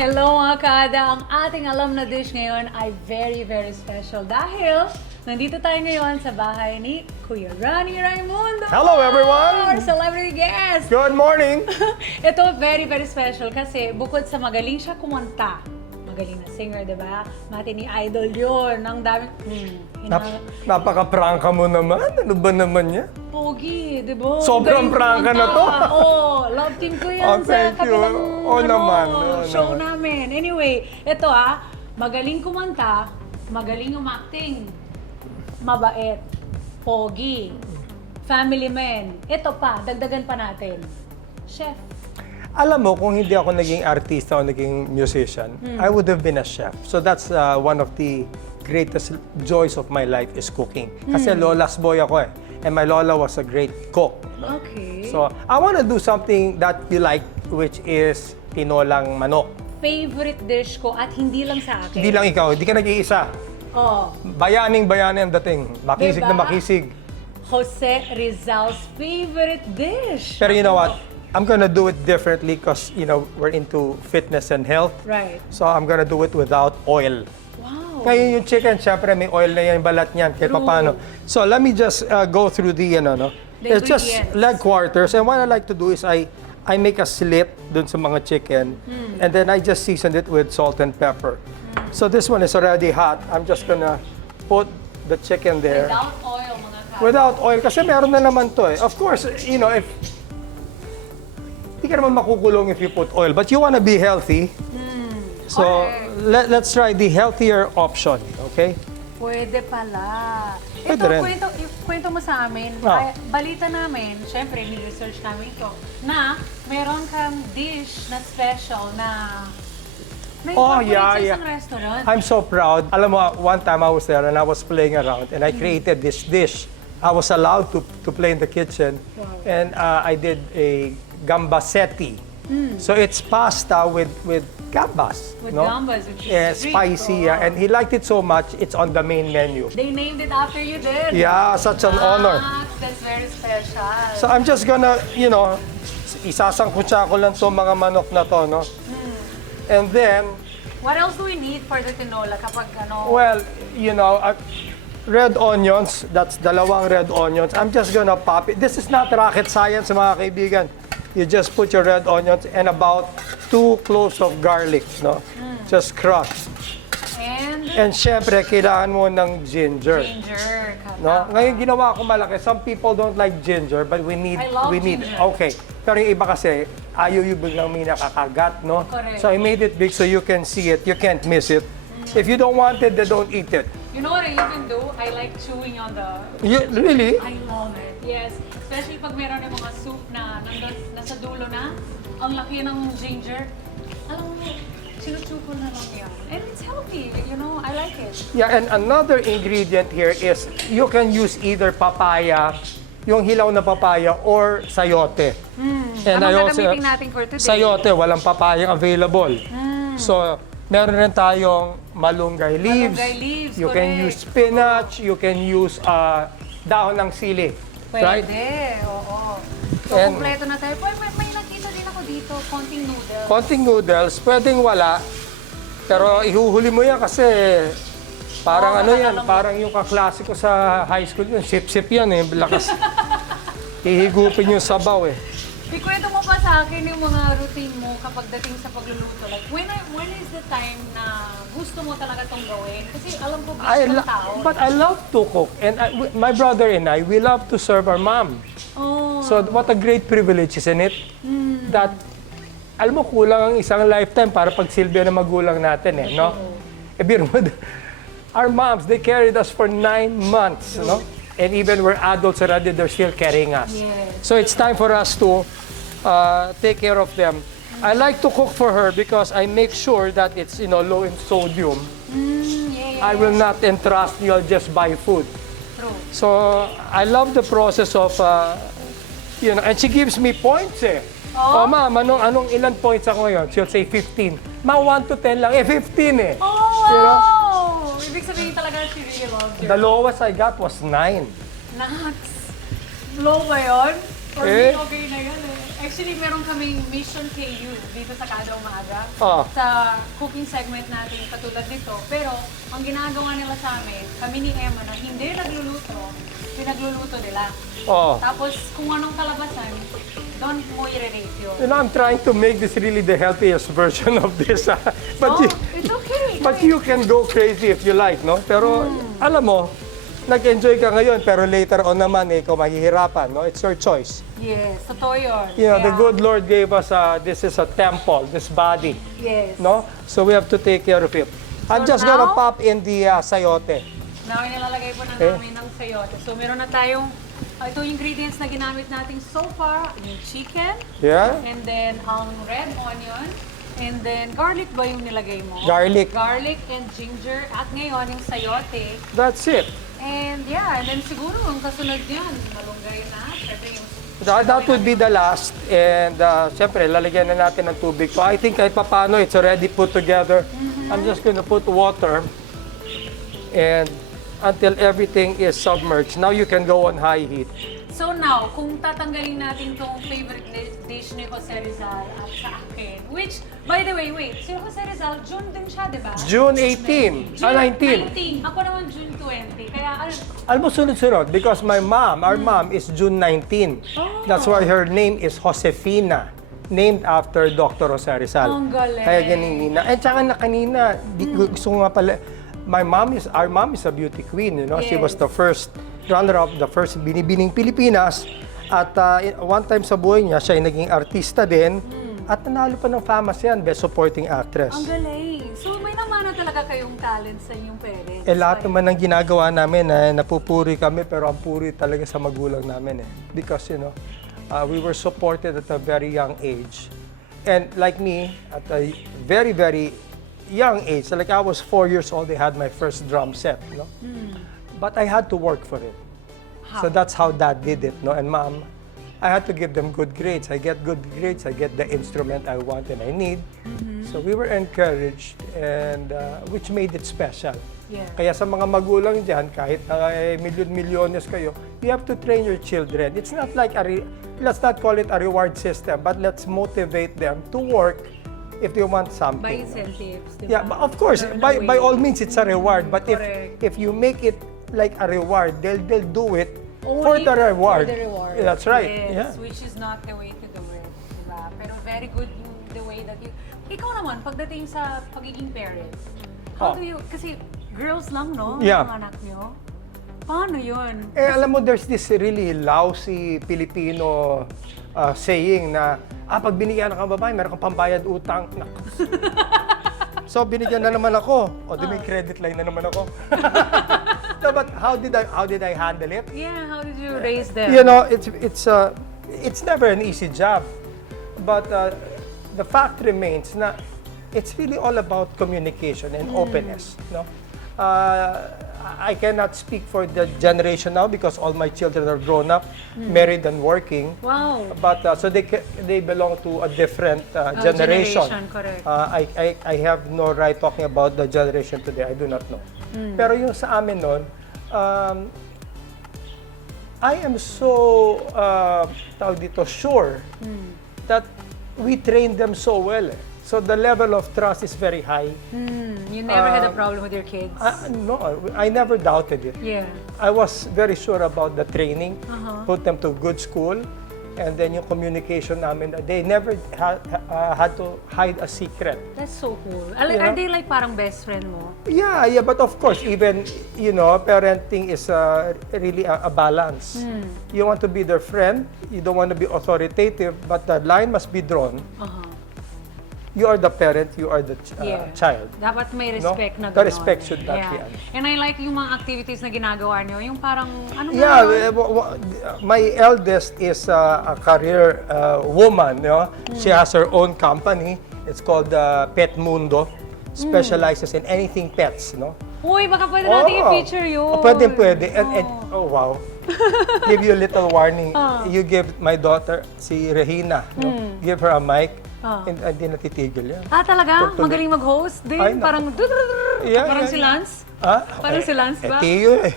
Hello mga Kada! Ang ating alam na dish ngayon ay very, very special dahil nandito tayo ngayon sa bahay ni Kuya Rannie Raymundo! Hello, everyone! Our celebrity guest! Good morning! Ito very, very special kasi bukod sa magaling siya kumanta, magaling na singer, di ba? Mati ni Idol yun. Ang dami... Napaka-prangka mo naman. Ano ba naman niya? Pogi, di ba? Sobrang Galing prangka na to. kumanta. Oh, love team ko yan sa Thank you. kabilang naman. show namin. Anyway, ito magaling kumanta, magaling umacting, mabait, pogi, family man. Ito pa, dagdagan pa natin. Chef. Alam mo, kung hindi ako naging artista o naging musician, I would have been a chef. So that's one of the greatest joys of my life is cooking. Kasi lola's boy ako eh. And my lola was a great cook. Okay. So I want to do something that you like, which is tinolang manok. Favorite dish ko at hindi lang sa akin. Hindi lang ikaw, hindi ka nag-iisa. Oh. Bayaning-bayani ang dating. Makisig na Diba? makisig. Jose Rizal's favorite dish. Pero you know what? I'm gonna do it differently because, you know, we're into fitness and health. Right. So I'm gonna do it without oil. Wow. Ngayon yung chicken, syempre may oil na yan, balat niyan, kahit True. paano. So let me just go through the, The it's just ingredients. leg quarters. And what I like to do is I make a slit dun sa mga chicken. And then I just season it with salt and pepper. So this one is already hot. I'm just gonna put the chicken there. Without oil, mga Kada. Without oil, kasi meron na naman to eh. Of course, you know, if hindi ka naman makukulong if you put oil, but you wanna be healthy. So, Okay. let's try the healthier option, okay? Pwede pala. Pwede Ito, rin. kwento mo sa amin. Ah. Balita namin, syempre, ni-research namin ito, na meron kang dish na special na may Oh, incorporate yeah, sa yeah. isang restaurant. I'm so proud. Alam mo, one time I was there and I was playing around and I created this dish. I was allowed to play in the kitchen. Wow. And I did a gambasetti. So it's pasta with gambas. With no? gambas, which is Yeah, sweet. spicy. Oh. And he liked it so much, it's on the main menu. They named it after you did. Yeah, such an honor. That's very special. So I'm just gonna, isasangkutsa ko lang to mga manok na to, no? And then, What else do we need for the tinola kapag well, red onions, that's dalawang red onions. I'm just gonna pop it. This is not rocket science, mga kaibigan. You just put your red onions and about 2 cloves of garlic, no? Just crush. And syempre, kailangan mo ng ginger. ginger. Kada. No? Ngayon ginawa ko malaki. Some people don't like ginger, but we need I love ginger. Okay. Pero yung iba kasi ayaw yung biglang may nakakagat, no? Correct. So I made it big so you can see it, you can't miss it. If you don't want it, then don't eat it. You know what I even do? I like chewing on the... Really? I love it. Yes. Especially pag meron yung mga soup na nasa dulo na. Ang laki ng ginger. Alam mo, sinuchew ko na lang yan. And it's healthy, I like it. Yeah, and another ingredient here is you can use either papaya, yung hilaw na papaya, or sayote. And Anong gagamitin natin for today? Sayote, walang papayang available. So, meron rin tayong malunggay leaves. Malunggay leaves, You can correct. use spinach, you can use dahon ng sili. Pwede, Right? oo. So, And- kompleto na tayo. May nakita din ako dito, konting noodles. Konting noodles, pwedeng wala. Pero ihuhuli mo yan kasi parang yan, parang yung kaklase ko sa high school yun. Sip-sip yan eh, lakas. Hihigupin yung sabaw eh. Ikwento mo pa sa akin yung mga routine mo kapag dating sa pagluluto. Like, when is the time na gusto mo talaga tong gawin? Kasi alam ko, gusto ng tao. But I love to cook. And my brother and I, we love to serve our mom. Oh. So what a great privilege, isn't it? That, alam mo, kulang ang isang lifetime para pagsilbihan ng magulang natin eh, no? Biro mo, our moms, they carried us for 9 months, no? And even we're adults already, they're still carrying us. Yes. So it's time for us to take care of them. I like to cook for her because I make sure that it's low in sodium. I will not entrust you, I'll just buy food. True. So I love the process of, and she gives me points eh. Oh, ma'am, anong ilan points ako ngayon? She'll say 15. Ma, 1 to 10 lang. 15 eh. Oh, You know? wow! Ibig sabihin talaga she really loves you. The lowest I got was 9. Nuts. Low ba yun? For me, okay na yun eh. Actually, meron kaming Mission KU dito sa Kada Umaga. Sa cooking segment natin, katulad nito. Pero, ang ginagawa nila sa amin, kami ni Emma na hindi nagluluto, pinagluluto nila. Tapos, kung anong kalabasan, doon mo i-rate yun. You know, I'm trying to make this really the healthiest version of this. But it's okay. But you can go crazy if you like, no? Pero, alam mo, nag-enjoy ka ngayon, pero later on naman, ikaw mahihirapan, no? It's your choice. Yes, totoo yun. You know, the good Lord gave us, this is a temple, this body. Yes. No? So we have to take care of it. I'm just gonna pop in the sayote. Now, nilalagay po na namin ng sayote. So, meron na tayong, ito yung ingredients na ginamit natin so far. Yung chicken. Yeah. And then, ang red onion. And then, garlic ba yung nilagay mo? Garlic. Garlic and ginger. At ngayon, yung sayote. That's it. And yeah, and then siguro, ang kasunod yan, malunggay na. Siyempre yung... That would be the last. And siyempre, lalagyan na natin ng tubig. So I think kahit papano, it's already put together. I'm just gonna put water. And until everything is submerged. Now you can go on high heat. So now, kung tatanggalin natin tong favorite dish ni Jose Rizal at sa akin, which, by the way, wait, si Jose Rizal, June din siya, di ba? June 18. June 19. 19. Ako naman June 20. Kaya, Almost sunod-sunod because my mom, our mom is June 19. That's why her name is Josefina, named after Dr. Jose Rizal. Ang galing. Kaya ganina. And saka na kanina, gusto ko nga pala, our mom is a beauty queen, you know. She was the first runner-up, the first binibining Pilipinas. At one time sa buhay niya, siya ay naging artista din. At nanalo pa ng FAMAS yan, Best Supporting Actress. ang galing. So, may namana talaga kayong talent sa inyong parents. Lahat naman ng ginagawa namin, napupuri kami, pero ang puri talaga sa magulang namin. Because, you know, we were supported at a very young age. And like me, at a very, very young age, like I was 4 years old, I had my first drum set, you know? But I had to work for it. So that's how Dad did it, no? And Mom, I had to give them good grades. I get good grades, I get the instrument I want and I need. So we were encouraged, and which made it special. Yeah. Kaya sa mga magulang dyan, kahit milyon-milyones kayo, you have to train your children. It's not like, let's not call it a reward system, but let's motivate them to work if they want something. By incentives, di ba? Yeah, but of course, by all means, it's a reward. But Correct. if you make it like a reward, they'll do it Only for the reward. For the reward. Yeah, that's right. Yes, Yeah. which is not the way to do it. Diba? Pero very good the way that you... Ikaw naman, pagdating sa pagiging parent, how do you... Kasi girls lang, no? Yeah. Ang anak nyo. Paano yun? Alam mo, there's this really lousy Filipino saying na, pag binigyan ka ng babae, meron kang pambayad utang. So, binigyan na naman ako. O, di may credit line na naman ako. No, but how did I handle it? Yeah, how did you raise them? You know, it's never an easy job. But the fact remains na it's really all about communication and openness, no? I cannot speak for the generation now because all my children are grown up, married and working. Wow. But so they belong to a different generation. Correct. I have no right talking about the generation today. I do not know. Pero yung sa amin nun, I am so tawag dito, sure that we trained them so well. So the level of trust is very high. You never had a problem with your kids? No, I never doubted it. Yeah. I was very sure about the training, put them to good school, and then yung communication namin, they never had to hide a secret. That's so cool. Are they like parang best friend mo? Yeah, but of course, even, you know, parenting is really a balance. You want to be their friend, you don't want to be authoritative, but the line must be drawn. You are the parent, you are the child. Dapat may respect na The gano'n. respect should not be. And I like yung mga activities na ginagawa nyo, yung parang, ano my eldest is a career woman. You know? She has her own company. It's called Pet Mundo. Specializes in anything pets. No? Uy, baka pwede natin i-feature yun. Pwede. And, oh, wow. Give you a little warning. You give my daughter, si Regina, no? Give her a mic. Hindi natitigil yan. Talaga? Magaling mag-host? Din? Ay, naku. Parang Yeah, parang yeah. si Lance? Ah? Parang si Lance ba? Tiyo eh.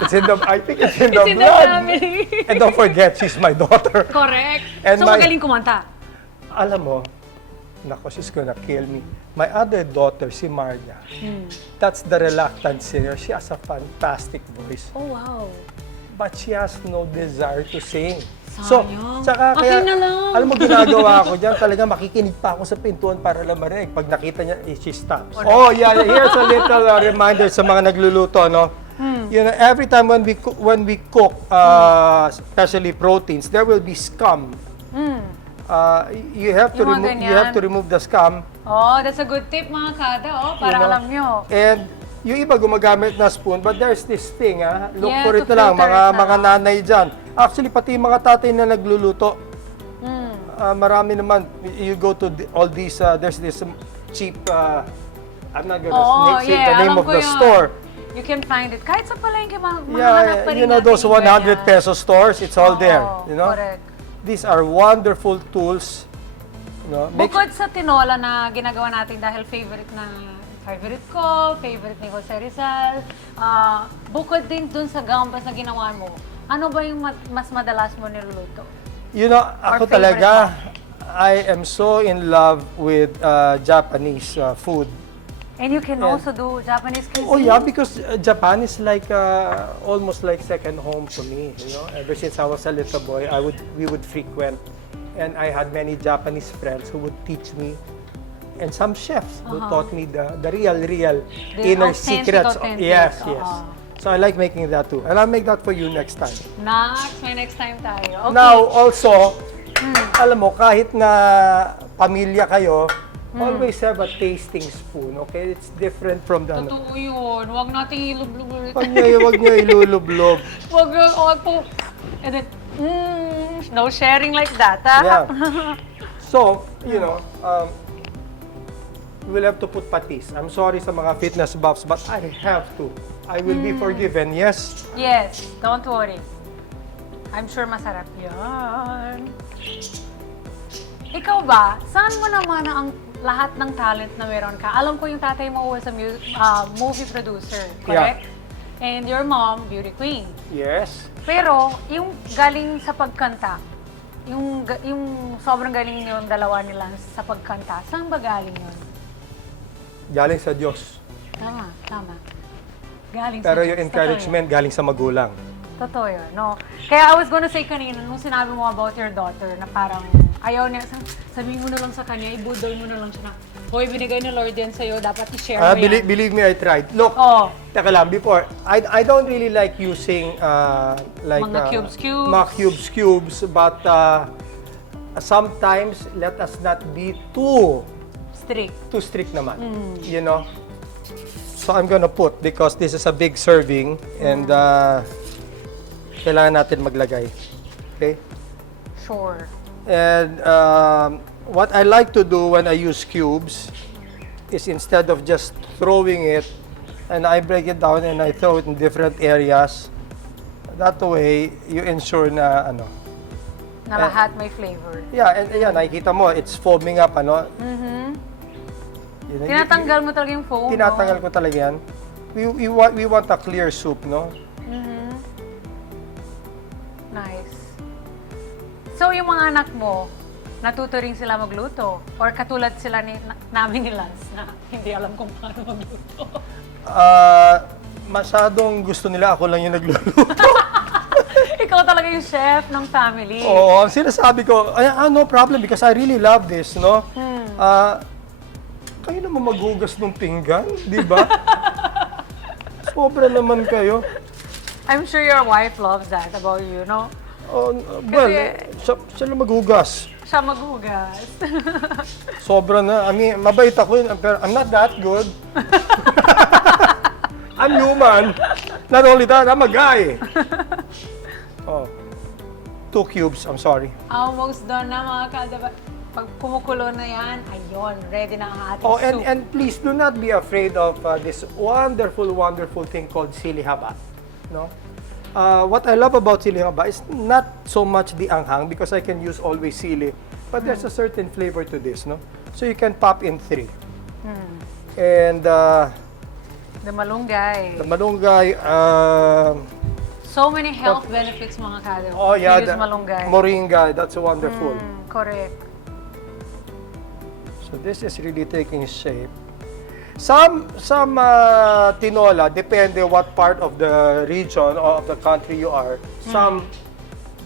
It's I think it's in the It's in the blood. family. And don't forget, she's my daughter. Correct. And So, magaling kumanta. Alam mo, nako, she's gonna kill me. My other daughter, si Maria, that's the reluctant singer. She has a fantastic voice. Oh, wow. But she has no desire to sing. Sayang. Tsaka Okay na lang. alam mo, ginagawa ko dyan, talaga makikinig pa ako sa pintuan para lang marinig. Pag nakita niya, she stops. Oh, yeah, here's a little reminder sa mga nagluluto, no? You know, every time when we cook, especially proteins, there will be scum. You have to remove the scum. Oh, that's a good tip, mga kada, para alam nyo. And yung iba gumagamit na spoon, but there's this thing, look Yeah, for it to na lang, filter it na mga lang. nanay dyan. Actually, pati yung mga tatay na nagluluto, marami naman, you go to all these, there's this cheap, I'm not gonna say the name of the store. You can find it. Kahit sa palengke, mahanap pa rin You know those natin 100 ganyan. peso stores, it's all there, Oo, you know? correct. These are wonderful tools. You know, Bukod sa tinola na ginagawa natin dahil favorite ko, favorite ni Jose Rizal, bukod din dun sa gambas na ginawa mo, ano ba yung mas madalas mo niluluto? You know, ako favorite talaga, I am so in love with Japanese food. And you can also do Japanese cuisine? Oh yeah, because Japan is like almost like second home to me. You know, ever since I was a little boy, we would frequent, and I had many Japanese friends who would teach me, and some chefs who taught me the real inner secrets. Authentic. Yes. So I like making that too, and I'll make that for you next time. May next time tayo. Okay. Now also, alam mo, kahit na pamilya kayo, always have a tasting spoon, okay? It's different from the... Totoo yun. Huwag natin ilublog ulit. Huwag nyo ilulublog. Huwag po. And then, no sharing like that, ha? Yeah. So, you know, we'll have to put patis. I'm sorry sa mga fitness buffs, but I have to. I will be forgiven, yes? Yes, don't worry. I'm sure masarap yan. Ikaw ba, saan mo naman ang lahat ng talent na meron ka? Alam ko yung tatay mo was a movie producer, correct? Yeah. And your mom, beauty queen. Yes. Pero, yung galing sa pagkanta, yung sobrang galing yung dalawa nila sa pagkanta, saan ba galing yun? Galing sa Diyos. Tama. Galing Pero sa yung Diyos. encouragement galing sa magulang. Totoo yun, no? Kaya I was gonna say kanina, nung sinabi mo about your daughter, na parang ayaw niya, sabihin mo na lang sa kanya, ibudol mo na lang siya na, hoy, binigay ni Lord yan sa'yo, dapat i-share mo yan. Believe me, I tried. Look, teka lang, before, I don't really like using like mga cubes, but sometimes let us not be too strict naman, you know? So I'm gonna put, because this is a big serving, and kailangan natin maglagay. Okay? Sure. And what I like to do when I use cubes is instead of just throwing it, and I break it down and I throw it in different areas, that way you ensure na Na lahat may flavor. Yeah, and yan, nakikita mo, it's foaming up, You know, Tinatanggal mo talaga yung foam, tinatanggal ko talaga yan. We want a clear soup, no? Nice. So, yung mga anak mo, natuto rin sila magluto? Or katulad sila namin ni Lance na hindi alam kung paano magluto? Masyadong gusto nila ako lang yung nagluluto. Ikaw talaga yung chef ng family. Oo, ang sinasabi ko, no problem because I really love this, no? Kayo naman maghugas ng pinggan, di ba? Sobra naman kayo. I'm sure your wife loves that about you, no? Well, siya lang maghugas. Siya maghugas. Sobra na. I mean, mabait ako yun, pero I'm not that good. I'm human. Not only that, I'm a guy. 2 cubes, I'm sorry. Almost done na mga kada. Pag kumukulo na yan, ayun, ready na ang ating soup. And please do not be afraid of this wonderful thing called sili haba. No? What I love about sili haba is not so much the anghang because I can use always sili, but there's a certain flavor to this, no? So you can pop in 3. And The malunggay. the malunggay, So many health benefits, mga Kada. Oh yeah, Use malunggay. moringa, that's wonderful. Correct. So this is really taking shape. Some tinola, depende what part of the region or of the country you are. Some,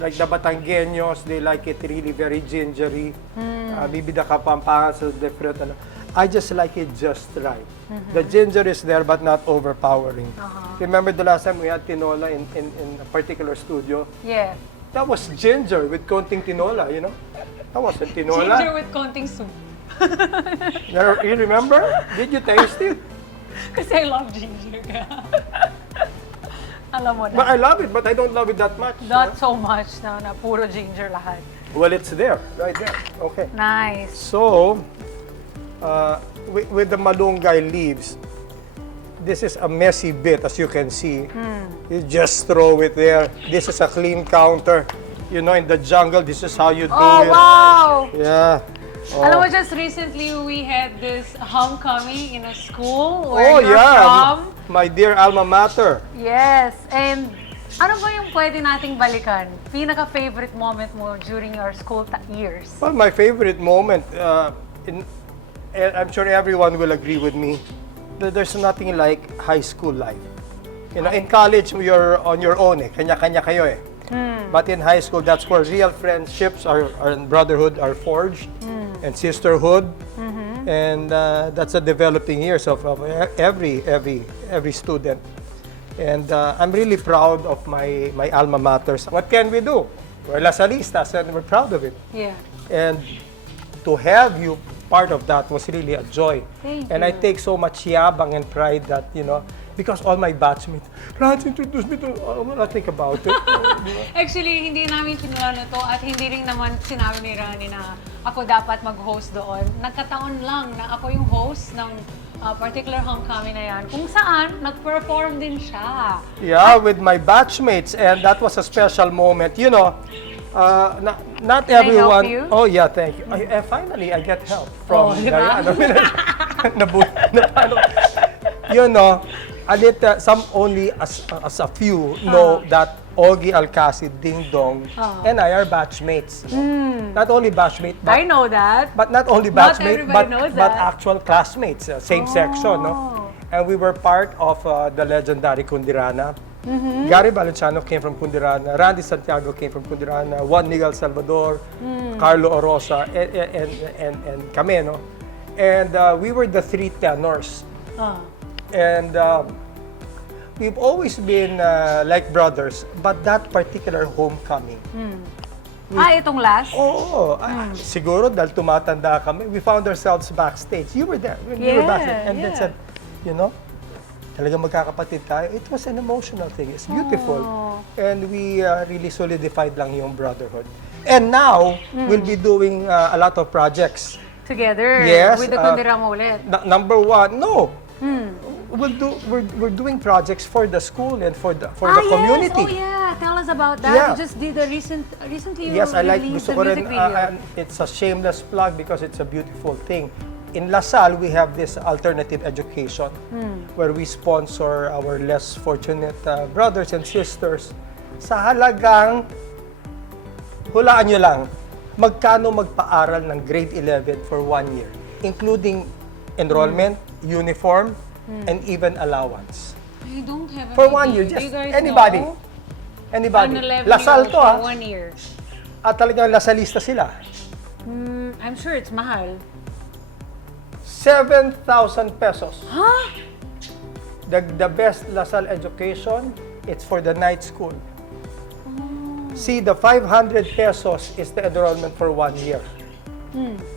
like the Batangueños, they like it really very gingery. Maybe the Kapampangan is different. I just like it just right. The ginger is there but not overpowering. Remember the last time we had tinola in a particular studio? Yeah. That was ginger with konting tinola, you know? That wasn't tinola. Ginger with konting soup. You remember? Did you taste it? Kasi I love ginger. Alam mo na. But I love it, but I don't love it that much. Not so much na puro ginger lahat. Well, it's there, right there. Okay. Nice. So, with the malunggay leaves, this is a messy bit, as you can see. You just throw it there. This is a clean counter. You know, in the jungle, this is how you do Oh, it. wow! Yeah. Oh. Alam mo, just recently we had this homecoming in a school where Oh, you're yeah. from. My dear alma mater. Yes, and ano ba yung pwede nating balikan? Pinaka-favorite moment mo during your school years? Well, my favorite moment, and I'm sure everyone will agree with me, that there's nothing like high school life. You know, in college, you're on your own eh. Kanya-kanya kayo eh. But in high school, that's where real friendships and brotherhood are forged, and sisterhood, and that's the developing years of every student. And I'm really proud of my alma maters. What can we do? We're Lasalistas, and we're proud of it. Yeah. And to have you part of that was really a joy. Thank and you. I take so much yabang and pride that, you know, because all my batchmates, Rans, introduce me to, I want to think about it. Actually, hindi namin pinulano to at hindi rin naman sinabi ni Rannie na ako dapat mag-host doon. Nagkataon lang na ako yung host ng particular homecoming na yan, kung saan nag-perform din siya. Yeah, with my batchmates, and that was a special moment. You know, not Can everyone. I help you? Oh yeah, thank you. Finally, I get help from. Oh, di ba? You know, some only as a few know that Ogie Alcacid, Ding Dong, and I are batchmates. Not only batchmate, but I know that. But not only Not batchmate, everybody knows but that. actual classmates, same section, no? And we were part of the legendary Kundirana. Gary Valenciano came from Kundirana, Randy Santiago came from Kundirana, Juan Miguel Salvador, Carlo Orosa, and kami, no? And we were the three tenors. And we've always been like brothers, but that particular homecoming, Itong last? Oo. Siguro dahil tumatanda kami, we found ourselves backstage. You were there. We were backstage. And then said, you know, talagang magkakapatid tayo. It was an emotional thing. It's beautiful. And we really solidified lang yung brotherhood. And now, we'll be doing a lot of projects. Together? Yes. With the Kundirama ulit? Number one, no. We're doing projects for the school and for the community. Yes. Oh yeah, tell us about that. Yeah. You just did a recently Yes, I like released gusto the ko music rin, video. it's a shameless plug because it's a beautiful thing. In LaSalle, we have this alternative education where we sponsor our less fortunate brothers and sisters sa halagang, hulaan nyo lang, magkano magpaaral ng grade 11 for 1 year, including enrollment, uniform, and even allowance. I don't have For an 1 year, idea. just Do you guys anybody. know? Anybody. An 11-year-old Lasal to for ha. 1 year. At talagang Lasalista sila. I'm sure it's mahal. 7,000 pesos. Huh? The best Lasal education, it's for the night school. See, the 500 pesos is the enrollment for 1 year.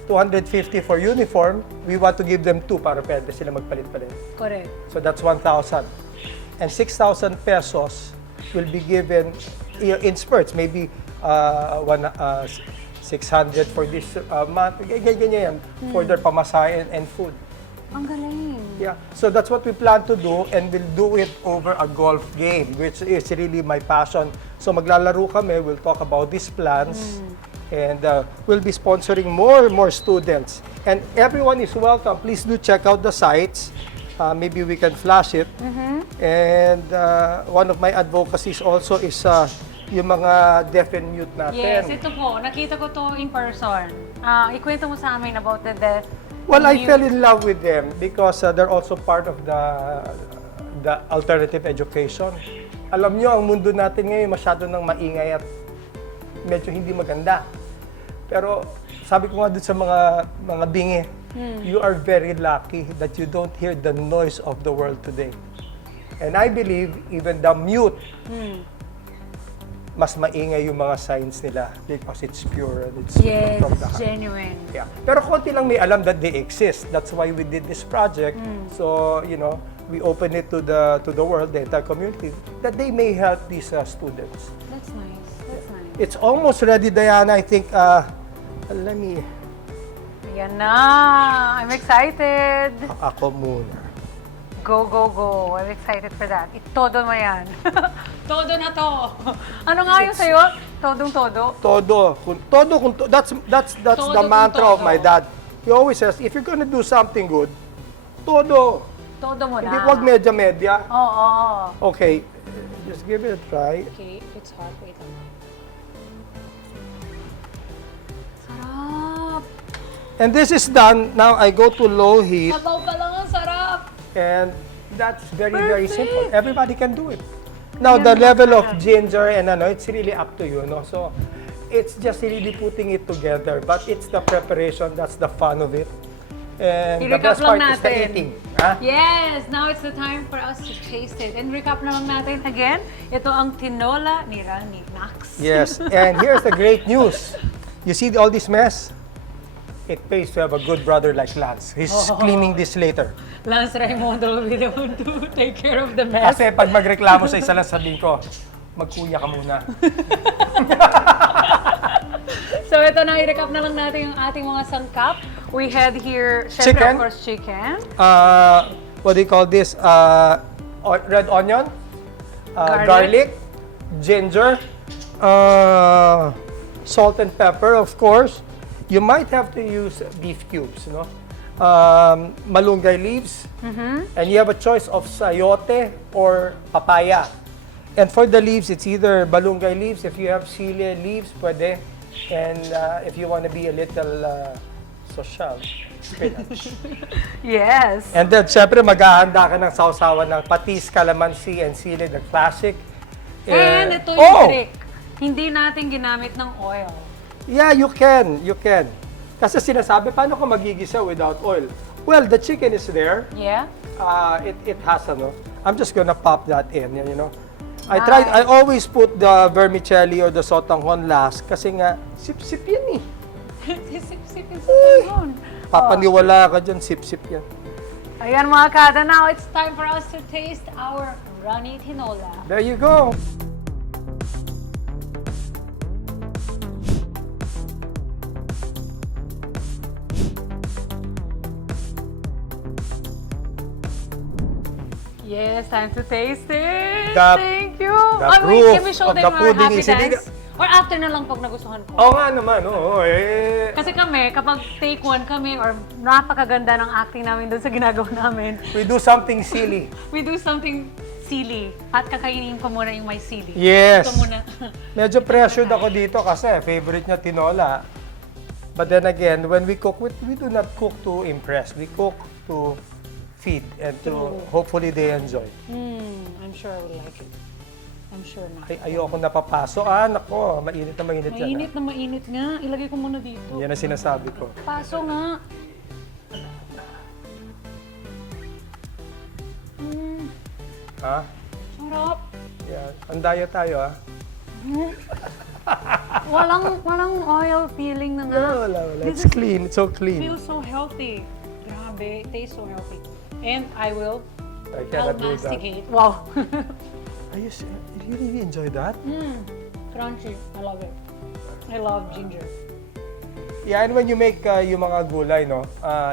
250 for uniform, we want to give them 2 para pwede sila magpalit-palit. Correct. So that's 1,000. And 6,000 pesos will be given in spurts, maybe 600 for this month, ganyan, for their pamasahe and food. Ang galing. Yeah, so that's what we plan to do, and we'll do it over a golf game, which is really my passion. So maglalaro kami, we'll talk about these plans, and we'll be sponsoring more and more students. And everyone is welcome. Please do check out the sites. maybe we can flash it. And one of my advocacies also is yung mga deaf and mute natin. Yes, ito po. Nakita ko to in person. Ikwento mo sa amin about the deaf. Well, I fell in love with them because they're also part of the alternative education. Alam nyo, ang mundo natin ngayon masyado nang maingay at medyo hindi maganda. Pero sabi ko nga dun sa mga bingi, you are very lucky that you don't hear the noise of the world today. And I believe even the mute, mas maingay yung mga signs nila because it's pure and it's from the heart. Genuine. Yeah. Pero konti lang may alam that they exist. That's why we did this project. So, you know, we open it to the world, the entire community, that they may help these students. That's nice. That's nice. It's almost ready, Diana. I think, let me... Ayan na. I'm excited. Ako muna. Go, go, go. I'm excited for that. Todo mo yan. Todo na to. Ano nga yung sa'yo? Todong-todo? Todo. That's Todo the kung mantra of todo. my dad. He always says, if you're gonna do something good, todo. Todo mo na. Hindi, wag medya-medya. Oo. Okay, just give it a try. Okay, it's hot. Wait lang. Sarap. And this is done. Now I go to low heat. Sabaw pa lang ang sarap. And that's very Perfect. simple. Everybody can do it. Now, the level of ginger and it's really up to you, no? So, it's just really putting it together. But it's the preparation, that's the fun of it. And the I-recap best part lang is the natin. eating. Huh? Yes, now it's the time for us to taste it. And recap na lang natin again. Ito ang tinola ni Rannie. Nax. Yes, and here's the great news. You see all this mess? It pays to have a good brother like Lance. He's cleaning this later. Lance Raymundo will be the one to take care of the mess. Kasi pag magreklamo sa isa lang, sabihin ko, magkuya ka muna. So ito na, i-recap na lang natin yung ating mga sangkap. We had here, syempre, Chicken. of course, chicken. What do you call this? Red onion, garlic, ginger, salt and pepper, of course. You might have to use beef cubes, no? Malunggay leaves, and you have a choice of sayote or papaya. And for the leaves, it's either balunggay leaves. If you have sili leaves, pwede. And if you want to be a little social, spinach. Yes. And then, syempre, maghahanda ka ng sausawan ng patis, calamansi, and sili, the classic. And ito yung trick. Hindi natin ginamit ng oil. Yeah, you can. You can. Kasi sinasabi, paano ka magigisa without oil? Well, the chicken is there. Yeah? It has, I'm just gonna pop that in, you know. I always put the vermicelli or the sotanghon last kasi nga, sip-sip yan eh. Sip-sip yung sotanghon. Papaniwala ka dyan, sip-sip yan. Ayan mga kada, now it's time for us to taste our Rannie Tinola. There you go. Yes, time to taste it. The- Thank you. the Wait, proof can we show of them the our pudding happy is hindi dance? Or after na lang pag nagustuhan ko. Oo nga naman, oo. Kasi kami, kapag take one kami or napakaganda ng acting namin doon sa ginagawa namin, We do something silly. we do something silly. At kakainin ko muna yung may silly. Yes. Ito muna. Medyo pressured ako dito kasi favorite niya tinola. But then again, when we cook, we do not cook to impress. We cook to feed and to hopefully they enjoy. I'm sure I will like it. I'm sure na. Ay, ayoko napapaso. Nako, mainit na mainit yan. Mainit na mainit nga. Ilagay ko muna dito. Yan ang sinasabi ko. Paso nga. Ha? Sarap. Yan. Andaya tayo, ha? Walang oil feeling na nga. Wala. This It's clean. It's so clean. feels so healthy. Grabe, tastes so healthy. And I will, I I'll cannot do that. masticate. Wow. You really enjoy that? Crunchy. I love it. I love ginger. Yeah, and when you make yung mga gulay, no,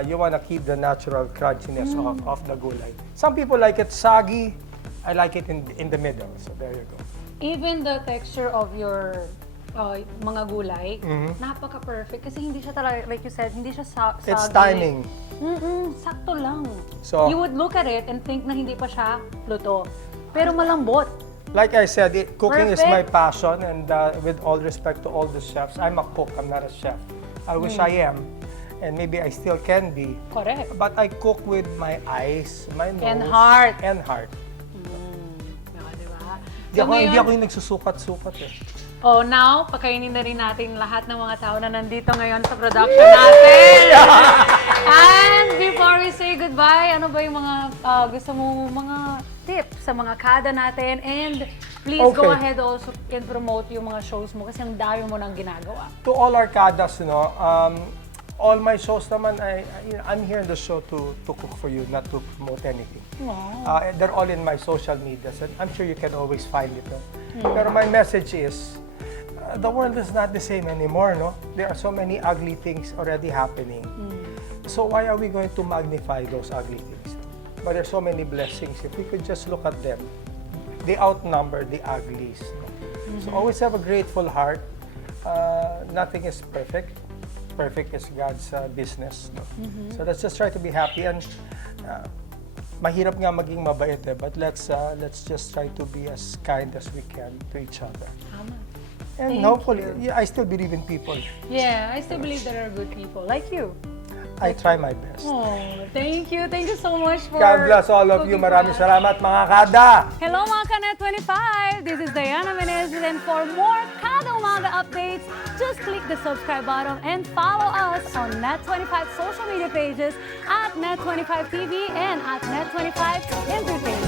you wanna keep the natural crunchiness of the gulay. Some people like it soggy. I like it in the middle. So there you go. Even the texture of your mga gulay, napaka-perfect kasi hindi siya talaga, like you said, hindi siya soggy. It's timing. Sakto lang. So- you would look at it and think na hindi pa siya luto. Pero malambot. Like I said, cooking is my Perfect. passion, and with all respect to all the chefs, I'm a cook, I'm not a chef. I wish I am, and maybe I still can be. Correct. But I cook with my eyes, my nose, And heart. And heart. Diba? Hindi ako yung nagsusukat-sukat eh. Oh, now, pakainin na rin natin lahat ng mga tao na nandito ngayon sa production natin. And before we say goodbye, ano ba yung mga gusto mo mga tips sa mga kada natin? And please go Okay. ahead also and promote yung mga shows mo kasi ang dami mo nang ginagawa. To all our kadas, all my shows naman, I'm here in the show to cook for you, not to promote anything. They're all in my social medias, and I'm sure you can always find it. No? Pero my message is, the world is not the same anymore, no? There are so many ugly things already happening. So why are we going to magnify those ugly things? But there's so many blessings. If we could just look at them, they outnumber the uglies. No? So always have a grateful heart. Nothing is perfect. Perfect is God's business. No? So let's just try to be happy, and mahirap nga maging mabait but let's just try to be as kind as we can to each other. Tama. And Thank hopefully, you. I still believe in people. Yeah, I still believe there are good people like you. I try my best. Oh, thank you. Thank you so much for God bless all of you. cooking for Maraming us. salamat, mga kada! Hello mga Kanet 25! This is Diana Menezes, and for more Kada Umaga updates, just click the subscribe button and follow us on Net25 social media pages at Net25 TV and at Net25 Entertainment.